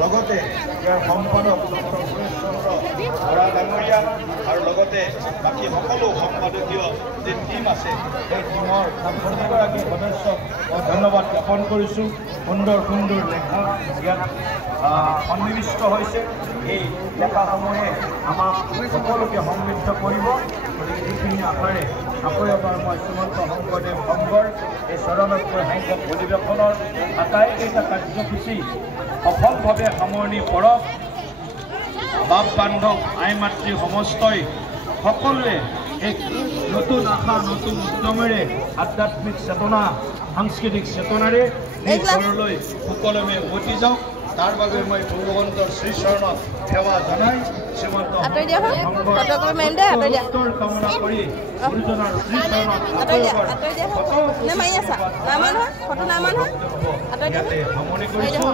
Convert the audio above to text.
লগতে ইয়াৰ সম্পাদক ডক্টৰ সুৰেশ চন্দ্ৰ বৰা ডাঙৰীয়া আৰু লগতে বাকী সকলো সম্পাদকীয় যে টীম আছে সেই টীমৰ প্ৰতিগৰাকী সদস্যক ধন্যবাদ জ্ঞাপন কৰিছোঁ। সুন্দৰ সুন্দৰ লেখা ইয়াত সন্নিৱিষ্ট হৈছে। এই লেখাসমূহে আমাক সকলোকে সমৃদ্ধ কৰিব। গতিকে এইখিনি আশাৰে আকৌ এবাৰ মই শ্ৰীমন্ত শংকৰদেৱ সংঘৰ এই ৯৪ সংখ্যক অধিৱেশনৰ আটাইকেইটা কাৰ্যসূচী সফলভাৱে সামৰণি পৰক। বাপ বান্ধৱ আই মাতৃ সমস্তই সকলোৱে এক নতুন আশা নতুন উদ্যমেৰে আধ্যাত্মিক চেতনা সাংস্কৃতিক চেতনাৰে এই ঘৰলৈ সুকলমে উভতি যাওক। তাৰ বাবে মই ভগৱন্তৰ শ্ৰীচৰণত সেৱা জনাই শ্ৰীমন্ত কামনা কৰি গুৰুজনাৰ শ্ৰীচৰণত সামৰণি কৰিছোঁ।